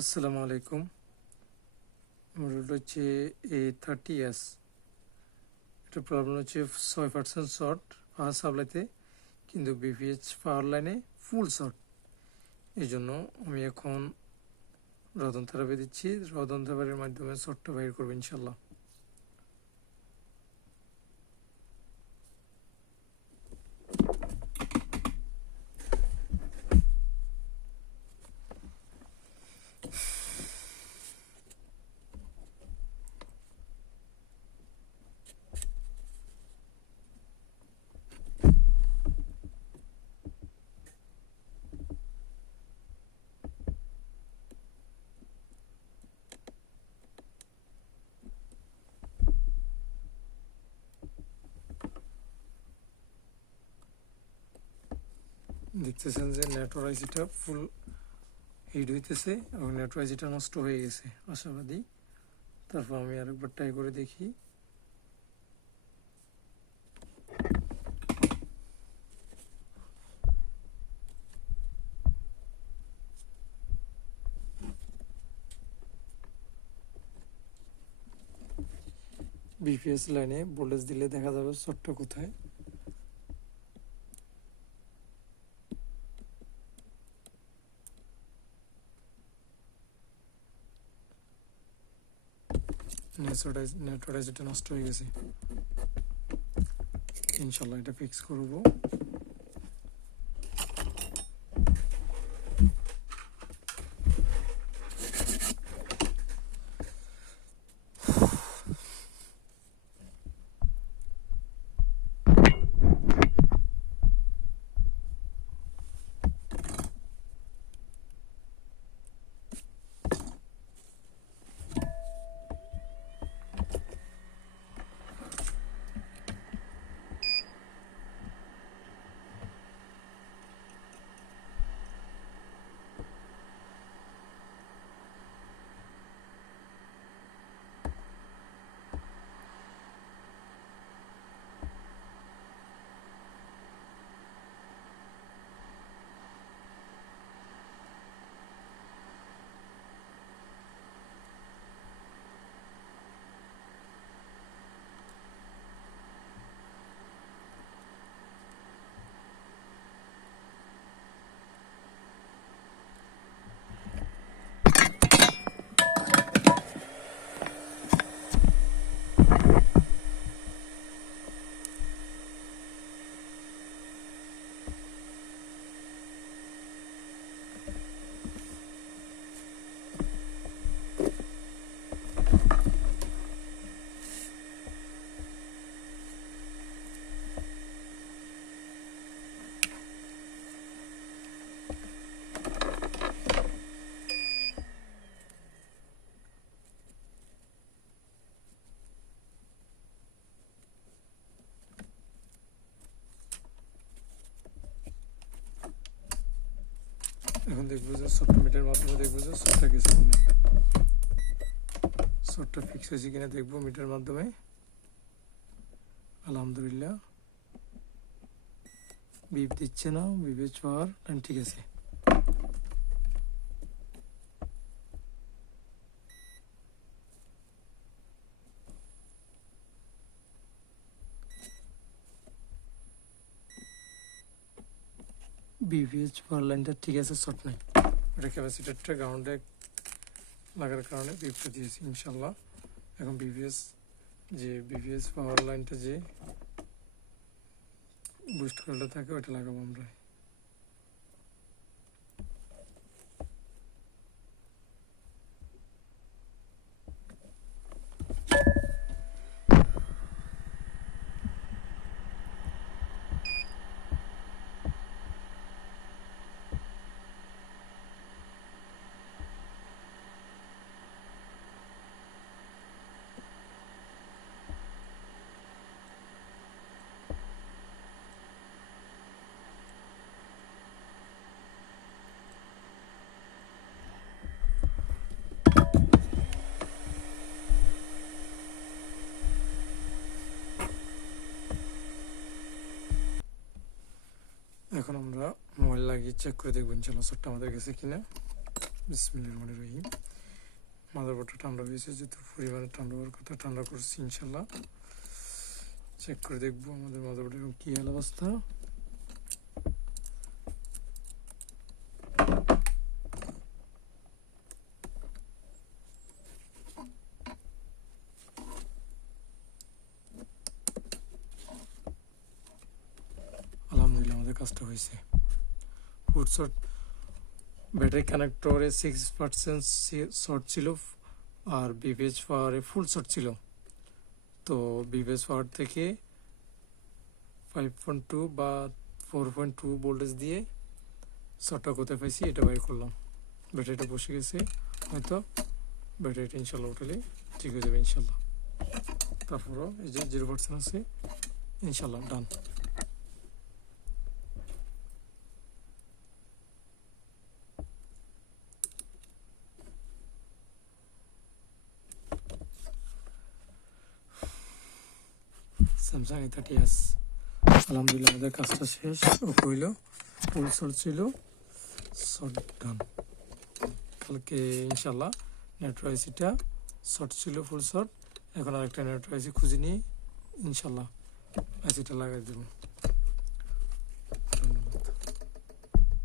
আসসালামু আলাইকুম। মডেলটা হচ্ছে A30s। এটা প্রবলেম হচ্ছে 6% শর্ট পাওয়ার সাপ্লাইতে, কিন্তু বিপিএইচ পাওয়ার লাইনে ফুল শর্ট। এই জন্য আমি এখন রোধন থেরাপি দিচ্ছি। রোধন থেরাপির মাধ্যমে শর্টটা বাইর করবো ইনশাল্লাহ। দেখতেছেন যে নেটওয়ার্ক আইসিটা ফুল হিট হইতেছে এবং নেটওয়ার্ক আইসিটা নষ্ট হয়ে গেছে, আশাবাদী। তারপর আমি আরেকবার ট্রাই করে দেখি। বিপিএস লাইনে ভোল্টেজ দিলে দেখা যাবে শর্টটা কোথায়। নেটওয়ার্ক আইসিটা নষ্ট হয়ে গেছে। ইনশাল্লাহ এটা ফিক্স করবো। এখন দেখবো যে শর্ট মিটারের মাধ্যমে দেখবো যে শর্টটা গেছে কিনা, শর্টটা ফিক্স হয়েছে কিনা দেখবো মিটার মাধ্যমে। আলহামদুলিল্লাহ বিপ দিচ্ছে না, বিপেজ পাওয়ার লাইন ঠিক আছে। বিপিএইচ পাওয়ার লাইনটা ঠিক আছে, শর্ট নাই। এটা ক্যাপাসিটারটা গ্রাউন্ডে লাগার কারণে বিপটা দিয়েছি ইনশাল্লাহ। এখন বিপিএস পাওয়ার লাইনটা যে বুস্ট করলে থাকে ওটা লাগাবো আমরা। এখন আমরা মোবাইল লাগিয়ে চেক করে দেখবো ইনশাল্লাহ শর্টটা আমাদের গেছে কিনা। বিসমিল্লাহির রহমানির রহিম। মাদারবোর্ডটা ঠান্ডা হয়েছে, যেহেতু পরিমাণে ঠান্ডা হওয়ার কথা, ঠান্ডা করছি ইনশাল্লাহ। চেক করে দেখবো আমাদের মাদারবোর্ডের কী হাল অবস্থা। আলহামদুলিল্লাহ আমাদের কাজটা হয়েছে। ফুড শর্ট, ব্যাটারি কানেক্টরে 6% শর্ট ছিল, আর বিপিএইচ পাওয়ারে ফুল শর্ট ছিল। তো বিপিএইচ পাওয়ার থেকে 5.2 বা 4.2 ভোল্টেজ দিয়ে শর্টটা কোথায় পাইছি এটা বাইর করলাম। ব্যাটারিটা বসে গেছে, হয়তো ব্যাটারিটা ইনশাল্লাহ উঠলে ঠিক হয়ে যাবে ইনশাল্লাহ। তারপরও এই যে 0% আছে, ইনশাল্লাহ ডান। স্যামসাং A30s, আলহামদুলিল্লাহ আমাদের কাজটা শেষ হইল। ফুল শর্ট ছিল, শর্ট ডান। কালকে ইনশাল্লাহ নেটওয়ার্ক আইসিটা শর্ট ছিল, ফুল শর্ট। এখন আরেকটা নেটওয়ার্ক আইসি খুঁজে নিয়ে ইনশাল্লাহ আইসিটা লাগাই দেবো।